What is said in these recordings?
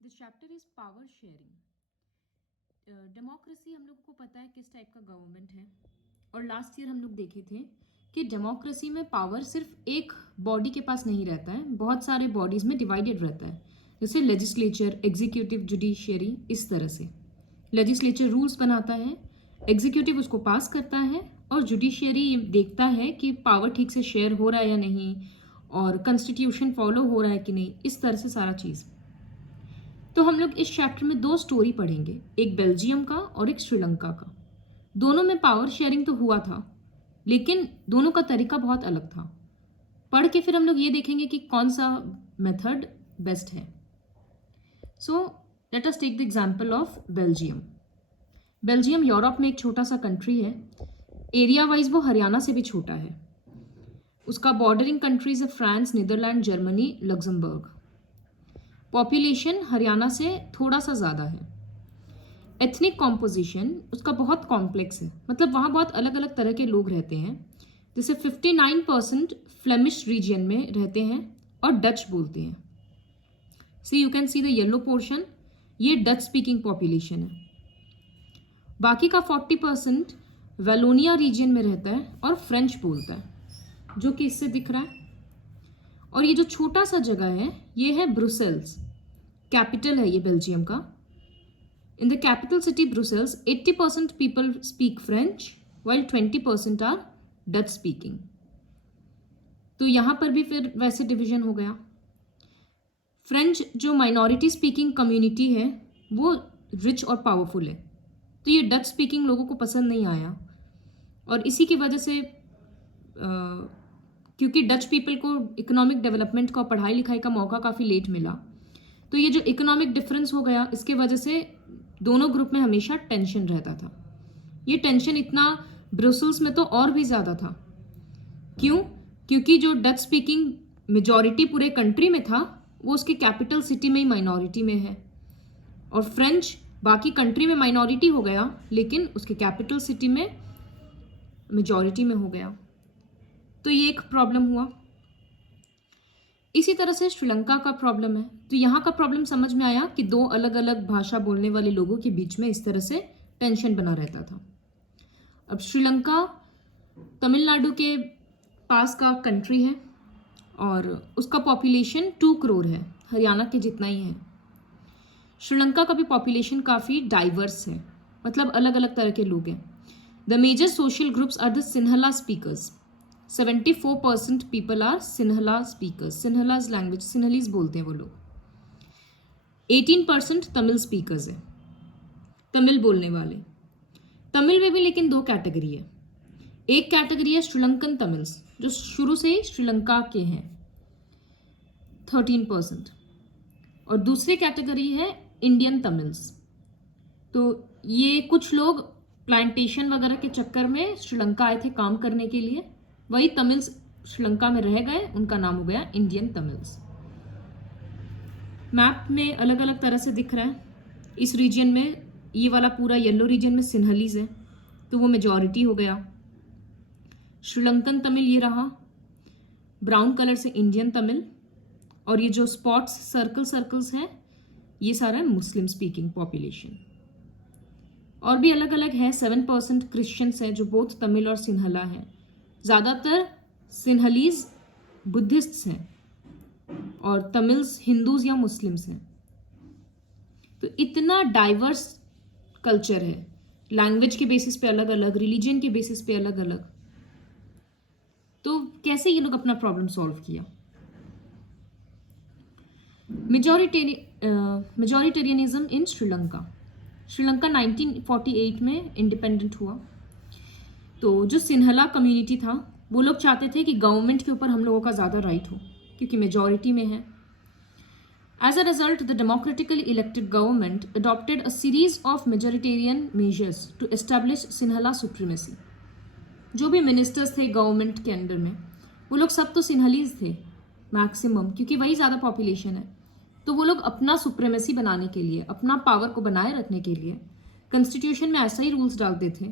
This chapter is power sharing. Democracy हम लोगों को पता है किस टाइप का गवर्नमेंट है, और लास्ट ईयर हम लोग देखे थे कि डेमोक्रेसी में पावर सिर्फ एक बॉडी के पास नहीं रहता है, बहुत सारे बॉडीज में डिवाइडेड रहता है। जैसे लेजिस्लेचर, एग्जीक्यूटिव, जुडिशियरी, इस तरह से लेजिस्लेचर रूल्स बनाता है, एग्जीक्यूटिव उसको पास करता है, और जुडिशियरी देखता है कि पावर ठीक से शेयर हो रहा है या नहीं, और कॉन्स्टिट्यूशन फॉलो हो रहा है कि नहीं, इस तरह से सारा चीज़। तो हम लोग इस चैप्टर में दो स्टोरी पढ़ेंगे, एक बेल्जियम का और एक श्रीलंका का। दोनों में पावर शेयरिंग तो हुआ था, लेकिन दोनों का तरीका बहुत अलग था। पढ़ के फिर हम लोग ये देखेंगे कि कौन सा मेथड बेस्ट है। So let us take the example of Belgium. Belgium Europe में एक छोटा सा कंट्री है। एरिया वाइज वो हरियाणा से भी छोटा है। उसका बॉर्डरिंग कंट्रीज है France, Netherlands, Germany, Luxembourg. Population Haryana से थोड़ा सा ज़्यादा है। एथनिक कॉम्पोजिशन उसका बहुत कॉम्प्लेक्स है, मतलब वहाँ बहुत अलग अलग तरह के लोग रहते हैं। जैसे 59% फ्लेमिश रीजन में रहते हैं और डच बोलते हैं। See you can see the yellow portion, ये डच स्पीकिंग पॉपुलेशन है। बाकी का 40% वेलोनिया रीजन में रहता है और फ्रेंच बोलता है, जो कि इससे दिख रहा है। और ये जो छोटा सा जगह है ये है ब्रुसेल्स, कैपिटल है ये बेल्जियम का। In the capital city Brussels 80% people speak French while 20% are Dutch speaking. तो यहाँ पर भी फिर वैसे डिवीजन हो गया। फ्रेंच जो माइनॉरिटी स्पीकिंग कम्युनिटी है वो रिच और पावरफुल है, तो ये डच स्पीकिंग लोगों को पसंद नहीं आया, और इसी की वजह से क्योंकि डच पीपल को इकोनॉमिक डेवलपमेंट का, पढ़ाई लिखाई का मौका काफ़ी लेट मिला, तो ये जो इकोनॉमिक डिफरेंस हो गया, इसके वजह से दोनों ग्रुप में हमेशा टेंशन रहता था। ये टेंशन इतना ब्रुसेल्स में तो और भी ज़्यादा था। क्यों? क्योंकि जो डच स्पीकिंग मेजॉरिटी पूरे कंट्री में था वो उसकी कैपिटल सिटी में ही माइनॉरिटी में है, और फ्रेंच बाकी कंट्री में माइनॉरिटी हो गया लेकिन उसकी कैपिटल सिटी में मेजॉरिटी में हो गया। तो ये एक प्रॉब्लम हुआ। इसी तरह से श्रीलंका का प्रॉब्लम है। तो यहाँ का प्रॉब्लम समझ में आया कि दो अलग अलग भाषा बोलने वाले लोगों के बीच में इस तरह से टेंशन बना रहता था। अब श्रीलंका तमिलनाडु के पास का कंट्री है और उसका पॉपुलेशन 2 करोड़ है, हरियाणा के जितना ही है। श्रीलंका का भी पॉपुलेशन काफ़ी डाइवर्स है, मतलब अलग अलग तरह के लोग हैं। The major social groups are the Sinhala speakers. 74% people are Sinhala speakers. Sinhalese language, Sinhalese बोलते हैं वो लोग। 18% तमिल स्पीकर्स है, तमिल बोलने वाले। तमिल में भी लेकिन दो कैटेगरी है। एक कैटेगरी है श्रीलंकन तमिल्स, जो शुरू से ही श्रीलंका के हैं, 13%, और दूसरी कैटेगरी है इंडियन तमिल्स। तो ये कुछ लोग प्लांटेशन वगैरह के चक्कर में श्रीलंका आए थे काम करने के लिए, वही तमिल्स श्रीलंका में रह गए, उनका नाम हो गया इंडियन तमिल्स। मैप में अलग अलग तरह से दिख रहा है। इस रीजन में ये वाला पूरा येलो रीजन में सिन्हलीज है, तो वो मेजॉरिटी हो गया। श्रीलंकन तमिल ये रहा, ब्राउन कलर से इंडियन तमिल, और ये जो स्पॉट्स सर्कल्स हैं ये सारा है मुस्लिम स्पीकिंग पॉपुलेशन। और भी अलग अलग है। 7% क्रिश्चियंस हैं जो बोथ तमिल और सिन्हला हैं। ज़्यादातर सिन्हलीज बुद्धिस्ट्स हैं और तमिल्स हिंदूज या मुस्लिम्स हैं। तो इतना डाइवर्स कल्चर है, लैंग्वेज के बेसिस पे अलग अलग, रिलीजन के बेसिस पे अलग अलग। तो कैसे ये लोग अपना प्रॉब्लम सॉल्व किया? मेजॉरिटेरियनिज्म इन श्रीलंका। श्रीलंका 1948 में इंडिपेंडेंट हुआ। तो जो सिन्हला कम्युनिटी था वो लोग चाहते थे कि गवर्नमेंट के ऊपर हम लोगों का ज़्यादा राइट हो, क्योंकि मेजॉरिटी में है। As a result the democratically elected government adopted a series of majoritarian measures to establish Sinhala supremacy. जो भी मिनिस्टर्स थे गवर्नमेंट के अंडर में वो लोग सब तो सिन्हलीज थे मैक्सिमम, क्योंकि वही ज़्यादा पॉपुलेशन है। तो वो लोग अपना सुप्रीमेसी बनाने के लिए, अपना पावर को बनाए रखने के लिए कॉन्स्टिट्यूशन में ऐसा ही रूल्स डालते थे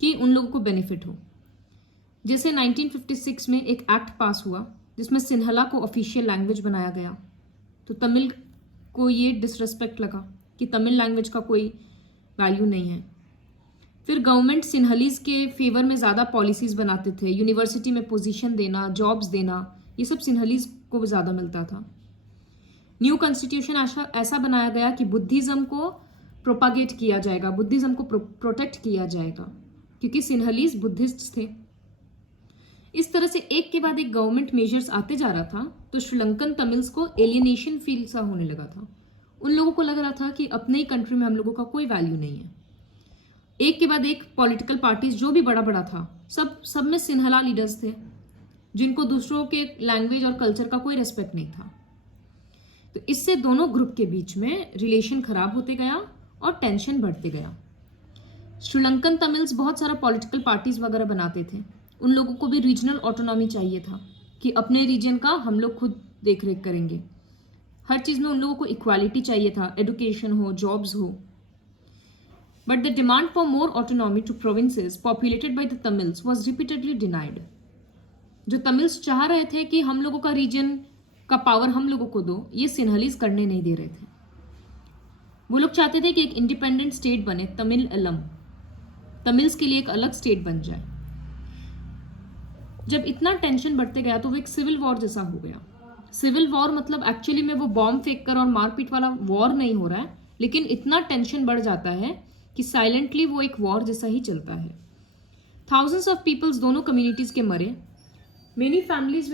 कि उन लोगों को बेनिफिट हो। जैसे 1956 में एक एक्ट पास हुआ जिसमें सिन्हला को ऑफिशियल लैंग्वेज बनाया गया। तो तमिल को ये डिसरेस्पेक्ट लगा कि तमिल लैंग्वेज का कोई वैल्यू नहीं है। फिर गवर्नमेंट सिन्हलीज के फेवर में ज़्यादा पॉलिसीज़ बनाते थे, यूनिवर्सिटी में पोजीशन देना, जॉब्स देना, ये सब सिन्हलीज को ज़्यादा मिलता था। न्यू कॉन्स्टिट्यूशन ऐसा बनाया गया कि बुद्धिज़्म को प्रोपागेट किया जाएगा, बुद्धिज़्म को प्रोटेक्ट किया जाएगा, क्योंकि सिन्हलीज बुद्धिस्ट थे। इस तरह से एक के बाद एक गवर्नमेंट मेजर्स आते जा रहा था, तो श्रीलंकन तमिल्स को एलियनेशन फील सा होने लगा था। उन लोगों को लग रहा था कि अपने ही कंट्री में हम लोगों का कोई वैल्यू नहीं है। एक के बाद एक पॉलिटिकल पार्टीज जो भी बड़ा बड़ा था, सब में सिन्हला लीडर्स थे, जिनको दूसरों के लैंग्वेज और कल्चर का कोई रेस्पेक्ट नहीं था। तो इससे दोनों ग्रुप के बीच में रिलेशन खराब होते गया और टेंशन बढ़ते गया। श्रीलंकन तमिल्स बहुत सारा पॉलिटिकल पार्टीज वगैरह बनाते थे। उन लोगों को भी रीजनल ऑटोनॉमी चाहिए था कि अपने रीजन का हम लोग खुद देख रेख करेंगे। हर चीज़ में उन लोगों को इक्वालिटी चाहिए था, एजुकेशन हो, जॉब्स हो। But the demand for more autonomy to provinces populated by the Tamils was repeatedly denied. जो तमिल्स चाह रहे थे कि हम लोगों का रीजन का पावर हम लोगों को दो, ये सिन्हलीज करने नहीं दे रहे थे। वो लोग चाहते थे कि एक इंडिपेंडेंट स्टेट बने, तमिल अलम, तमिल्स के लिए एक अलग स्टेट बन जाए। जब इतना टेंशन बढ़ते गया तो वो एक सिविल वॉर जैसा हो गया। सिविल वॉर मतलब एक्चुअली में वो बॉम्ब फेंक कर और मारपीट वाला वॉर नहीं हो रहा है, लेकिन इतना टेंशन बढ़ जाता है कि साइलेंटली वो एक वॉर जैसा ही चलता है। थाउजेंड्स ऑफ पीपल्स दोनों कम्युनिटीज के मरे। Many families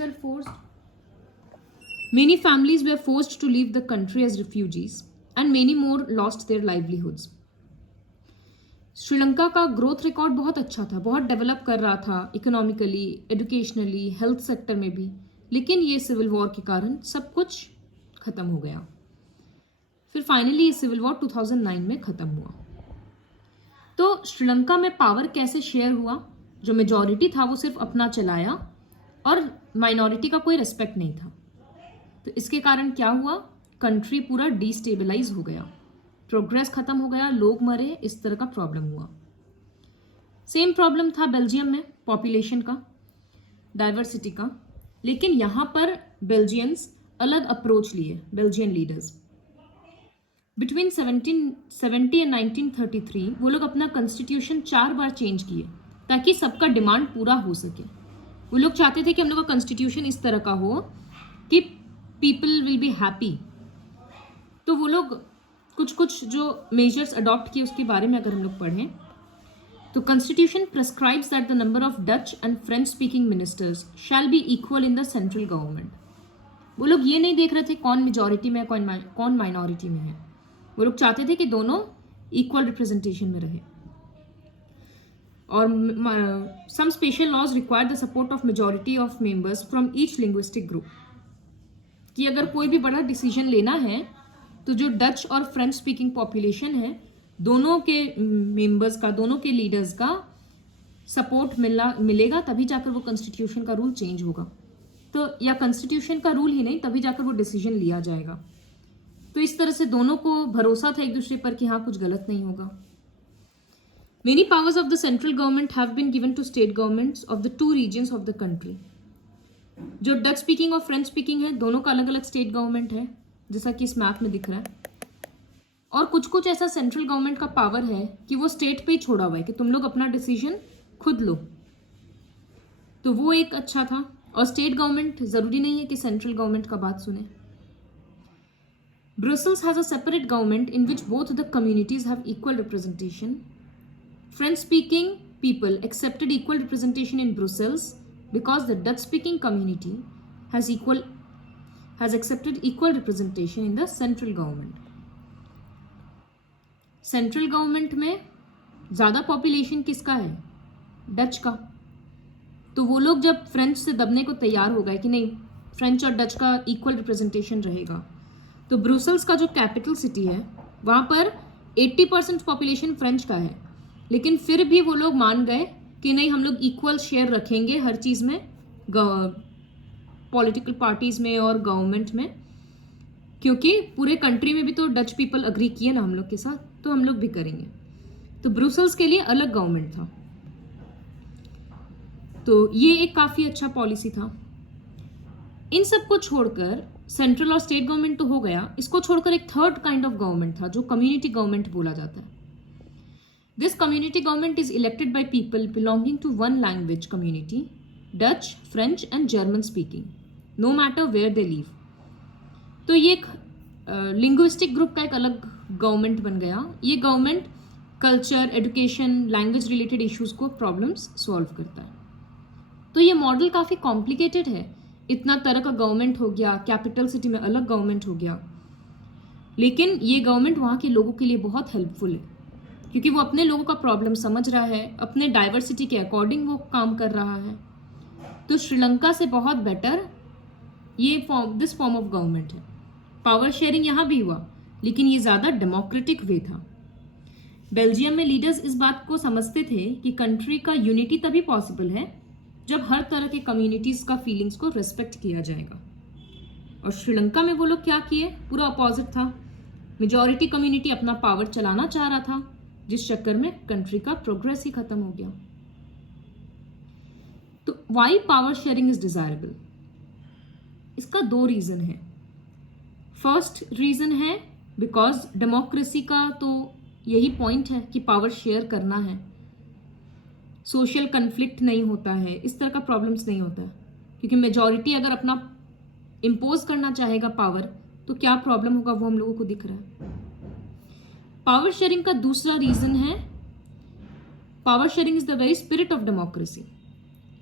were forced to leave the country as refugees and many more lost their livelihoods. Sri Lanka का ग्रोथ रिकॉर्ड बहुत अच्छा था, बहुत डेवलप कर रहा था इकोनॉमिकली, एजुकेशनली, हेल्थ सेक्टर में भी, लेकिन ये सिविल वॉर के कारण सब कुछ खत्म हो गया। फिर फाइनली ये सिविल वॉर 2009 में खत्म हुआ। तो श्रीलंका में पावर कैसे शेयर हुआ? जो मेजॉरिटी था वो सिर्फ अपना चलाया और माइनॉरिटी का कोई रेस्पेक्ट नहीं था। तो इसके कारण क्या हुआ? कंट्री पूरा डिस्टेबलाइज हो गया, प्रोग्रेस खत्म हो गया, लोग मरे, इस तरह का प्रॉब्लम हुआ। सेम प्रॉब्लम था बेल्जियम में, पॉपुलेशन का, डाइवर्सिटी का, लेकिन यहाँ पर बेल्जियंस अलग अप्रोच लिए, बेल्जियन लीडर्स। बिटवीन 1770 एंड 1933 वो लोग अपना कॉन्स्टिट्यूशन 4 बार चेंज किए ताकि सबका डिमांड पूरा हो सके। वो लोग चाहते थे कि हम लोग का कॉन्स्टिट्यूशन इस तरह का हो कि पीपल विल बी हैप्पी। तो वो लोग कुछ जो मेजर्स अडॉप्ट किए उसके बारे में अगर हम लोग पढ़ें तो constitution prescribes that the number of Dutch and French speaking ministers shall be equal in the central government. वो लोग ये नहीं देख रहे थे कौन मेजॉरिटी में है कौन माइनॉरिटी में है। वो लोग चाहते थे कि दोनों इक्वल रिप्रेजेंटेशन में रहे। और some special laws require the support of majority of members from each linguistic group, कि अगर कोई भी बड़ा डिसीजन लेना है तो जो डच और फ्रेंच स्पीकिंग पॉपुलेशन है, दोनों के मेंबर्स का, दोनों के लीडर्स का सपोर्ट मिलेगा, तभी जाकर वो कॉन्स्टिट्यूशन का रूल चेंज होगा। तो या कॉन्स्टिट्यूशन का रूल ही नहीं, तभी जाकर वो डिसीजन लिया जाएगा। तो इस तरह से दोनों को भरोसा था एक दूसरे पर कि हाँ कुछ गलत नहीं होगा। Many powers of the central government have been given to state governments of the 2 regions of the country. जो डच स्पीकिंग और फ्रेंच स्पीकिंग है, दोनों का अलग अलग स्टेट गवर्नमेंट है, जैसा कि इस मैप में दिख रहा है। और कुछ ऐसा सेंट्रल गवर्नमेंट का पावर है कि वो स्टेट पे ही छोड़ा हुआ है कि तुम लोग अपना डिसीजन खुद लो। तो वो एक अच्छा था। और स्टेट गवर्नमेंट जरूरी नहीं है कि सेंट्रल गवर्नमेंट का बात सुने। Brussels has a separate government in which both the communities have equal representation. French speaking people accepted equal representation in Brussels because the Dutch speaking community has accepted equal representation in the central government. Central government में ज़्यादा population किसका है? Dutch का। तो वो लोग जब French से दबने को तैयार हो गए कि नहीं, फ्रेंच और डच का इक्वल रिप्रेजेंटेशन रहेगा, तो ब्रुसेल्स का जो कैपिटल सिटी है वहाँ पर 80% पॉपुलेशन फ्रेंच का है, लेकिन फिर भी वो लोग मान गए कि नहीं, हम लोग इक्वल शेयर रखेंगे हर चीज़ में, पॉलिटिकल पार्टीज़ में और गवर्नमेंट में, क्योंकि पूरे कंट्री में भी तो डच पीपल अग्री किए ना हम लोग के साथ, तो हम लोग भी करेंगे। तो ब्रुसेल्स के लिए अलग गवर्नमेंट था। तो ये एक काफ़ी अच्छा पॉलिसी था। इन सब को छोड़कर सेंट्रल और स्टेट गवर्नमेंट तो हो गया, इसको छोड़कर एक थर्ड काइंड ऑफ गवर्नमेंट था जो कम्युनिटी गवर्नमेंट बोला जाता है. This community government is elected by people belonging to one language community, Dutch, French and German speaking, no matter where they live. तो ये एक लिंग्विस्टिक ग्रुप का एक अलग गवर्नमेंट बन गया. ये government culture, education, language related issues को प्रॉब्लम्स सॉल्व करता है. तो ये मॉडल काफ़ी कॉम्प्लिकेटेड है. इतना तरह का गवर्नमेंट हो गया, कैपिटल सिटी में अलग गवर्नमेंट हो गया, लेकिन ये गवर्नमेंट वहाँ के लोगों के लिए बहुत हेल्पफुल है क्योंकि वो अपने लोगों का प्रॉब्लम समझ रहा है, अपने डाइवर्सिटी के अकॉर्डिंग वो काम कर रहा है. तो श्रीलंका से बहुत बेटर ये दिस फॉर्म ऑफ गवर्नमेंट है. पावर शेयरिंग यहाँ भी हुआ, लेकिन ये ज़्यादा डेमोक्रेटिक वे था. बेल्जियम में लीडर्स इस बात को समझते थे कि कंट्री का यूनिटी तभी पॉसिबल है जब हर तरह के कम्युनिटीज़ का फीलिंग्स को रेस्पेक्ट किया जाएगा. और श्रीलंका में वो लोग क्या किए, पूरा अपोजिट था. मेजॉरिटी कम्युनिटी अपना पावर चलाना चाह रहा था, जिस चक्कर में कंट्री का प्रोग्रेस ही खत्म हो गया. तो why power sharing is desirable? इसका 2 रीजन है. फर्स्ट रीजन है बिकॉज डेमोक्रेसी का तो यही पॉइंट है कि पावर शेयर करना है. सोशल कन्फ्लिक्ट नहीं होता है, इस तरह का प्रॉब्लम्स नहीं होता है, क्योंकि मेजॉरिटी अगर अपना इम्पोज करना चाहेगा पावर, तो क्या प्रॉब्लम होगा वो हम लोगों को दिख रहा है. पावर शेयरिंग का दूसरा रीजन है, power sharing is the very spirit of democracy.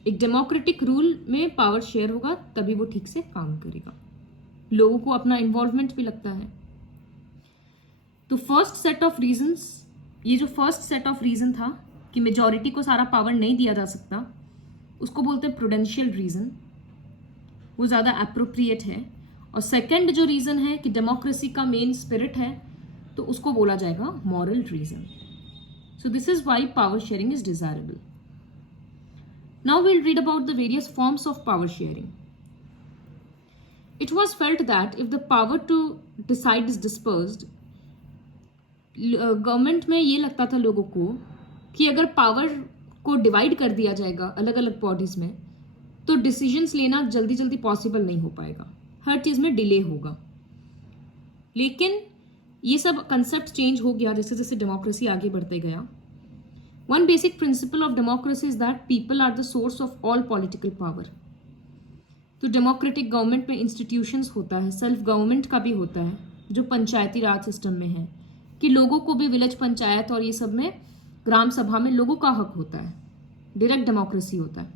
एक डेमोक्रेटिक रूल में पावर शेयर होगा तभी वो ठीक से काम करेगा, लोगों को अपना इन्वॉल्वमेंट भी लगता है. तो फर्स्ट सेट ऑफ रीजंस, ये जो फर्स्ट सेट ऑफ रीजन था कि मेजॉरिटी को सारा पावर नहीं दिया जा सकता, उसको बोलते हैं प्रूडेंशियल रीजन, वो ज़्यादा अप्रोप्रिएट है. और सेकंड जो रीजन है कि डेमोक्रेसी का मेन स्पिरिट है, तो उसको बोला जाएगा moral reason. So this is why power sharing is desirable. Now we'll read about the various forms of power sharing. It was felt that if the power to decide is dispersed, government में ये लगता था लोगों को कि अगर power को divide कर दिया जाएगा अलग अलग बॉडीज में, तो डिसीजंस लेना जल्दी जल्दी पॉसिबल नहीं हो पाएगा, हर चीज़ में डिले होगा. लेकिन ये सब कंसेप्ट चेंज हो गया जैसे जैसे डेमोक्रेसी आगे बढ़ते गया. One basic principle of democracy is that people are the source of all political power. तो डेमोक्रेटिक गवर्नमेंट में इंस्टीट्यूशंस होता है, सेल्फ गवर्नमेंट का भी होता है जो पंचायती राज सिस्टम में है, कि लोगों को भी विलेज पंचायत और ये सब में, ग्राम सभा में लोगों का हक होता है, डायरेक्ट डेमोक्रेसी होता है.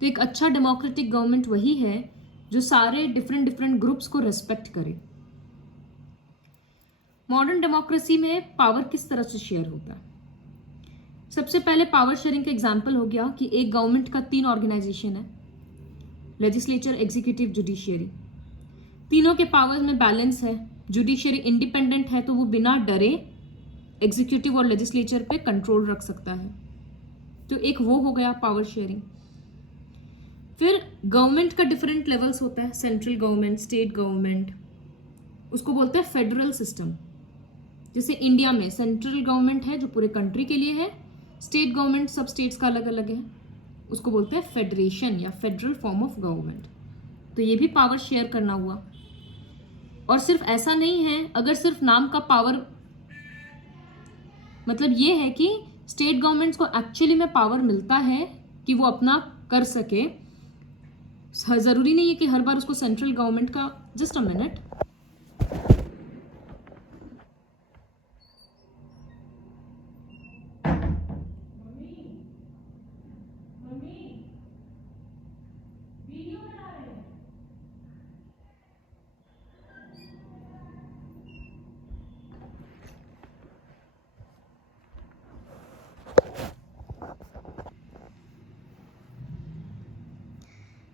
तो एक अच्छा डेमोक्रेटिक गवर्नमेंट वही है जो सारे डिफरेंट ग्रुप्स को रेस्पेक्ट करे. मॉडर्न डेमोक्रेसी में पावर किस तरह से शेयर होता है? सबसे पहले पावर शेयरिंग का एग्जाम्पल हो गया कि एक गवर्नमेंट का 3 ऑर्गेनाइजेशन है, लेजिस्लेचर, एग्जीक्यूटिव, जुडिशियरी. तीनों के पावर्स में बैलेंस है. जुडिशियरी इंडिपेंडेंट है तो वो बिना डरे एग्जीक्यूटिव और लेजिस्लेचर पे कंट्रोल रख सकता है. तो एक वो हो गया पावर शेयरिंग. फिर गवर्नमेंट का डिफरेंट लेवल्स होता है, सेंट्रल गवर्नमेंट, स्टेट गवर्नमेंट, उसको बोलते हैं फेडरल सिस्टम. जैसे इंडिया में सेंट्रल गवर्नमेंट है जो पूरे कंट्री के लिए है, स्टेट गवर्नमेंट सब स्टेट्स का अलग अलग है, उसको बोलते हैं फेडरेशन या फेडरल फॉर्म ऑफ गवर्नमेंट. तो ये भी पावर शेयर करना हुआ. और सिर्फ ऐसा नहीं है, अगर सिर्फ नाम का पावर, मतलब ये है कि स्टेट गवर्नमेंट्स को एक्चुअली में पावर मिलता है कि वो अपना कर सके. ज़रूरी नहीं है कि हर बार उसको सेंट्रल गवर्नमेंट का, जस्ट अ मिनट,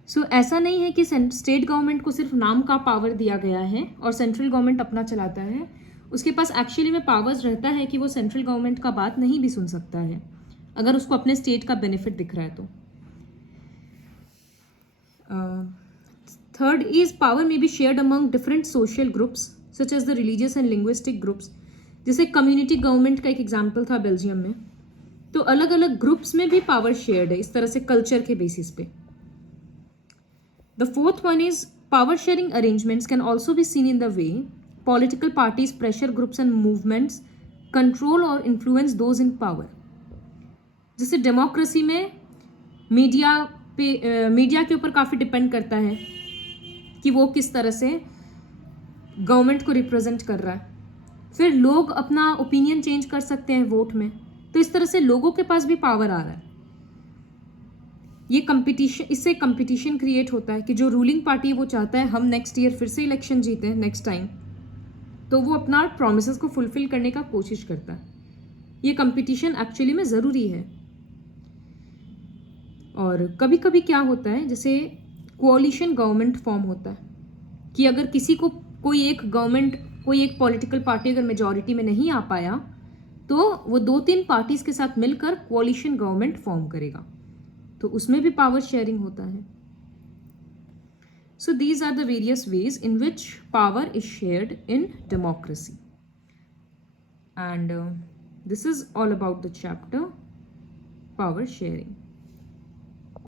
सो ऐसा नहीं है कि स्टेट गवर्नमेंट को सिर्फ नाम का पावर दिया गया है और सेंट्रल गवर्नमेंट अपना चलाता है. उसके पास एक्चुअली में पावर्स रहता है कि वो सेंट्रल गवर्नमेंट का बात नहीं भी सुन सकता है अगर उसको अपने स्टेट का बेनिफिट दिख रहा है तो. Third is power may be shared among different social groups such as the religious and linguistic groups. जैसे कम्युनिटी गवर्नमेंट का एक एग्जाम्पल था बेल्जियम में. तो अलग अलग ग्रुप्स में भी पावर शेयर्ड है इस तरह से कल्चर के बेसिस पे. The fourth one is Power sharing arrangements can also be seen in the way political parties, pressure groups and movements control or influence those in power. जैसे democracy में media media के ऊपर काफ़ी depend करता है कि वो किस तरह से गवर्नमेंट को रिप्रेजेंट कर रहा है. फिर लोग अपना ओपिनियन चेंज कर सकते हैं वोट में. तो इस तरह से लोगों के पास भी पावर आ रहा है. ये कंपटीशन, इससे कंपटीशन क्रिएट होता है कि जो रूलिंग पार्टी है वो चाहता है हम नेक्स्ट ईयर फिर से इलेक्शन जीतें नेक्स्ट टाइम, तो वो अपना प्रोमिसेस को फुलफिल करने का कोशिश करता है. ये कंपटीशन एक्चुअली में ज़रूरी है. और कभी कभी क्या होता है, जैसे कोalition गवर्नमेंट फॉर्म होता है कि अगर किसी को कोई एक पॉलिटिकल पार्टी अगर मेजॉरिटी में नहीं आ पाया तो वो 2-3 पार्टीज के साथ मिलकर कोalition गवर्नमेंट फॉर्म करेगा. तो उसमें भी पावर शेयरिंग होता है. So these are the various ways in which power is shared in democracy. And this is all about the chapter power sharing.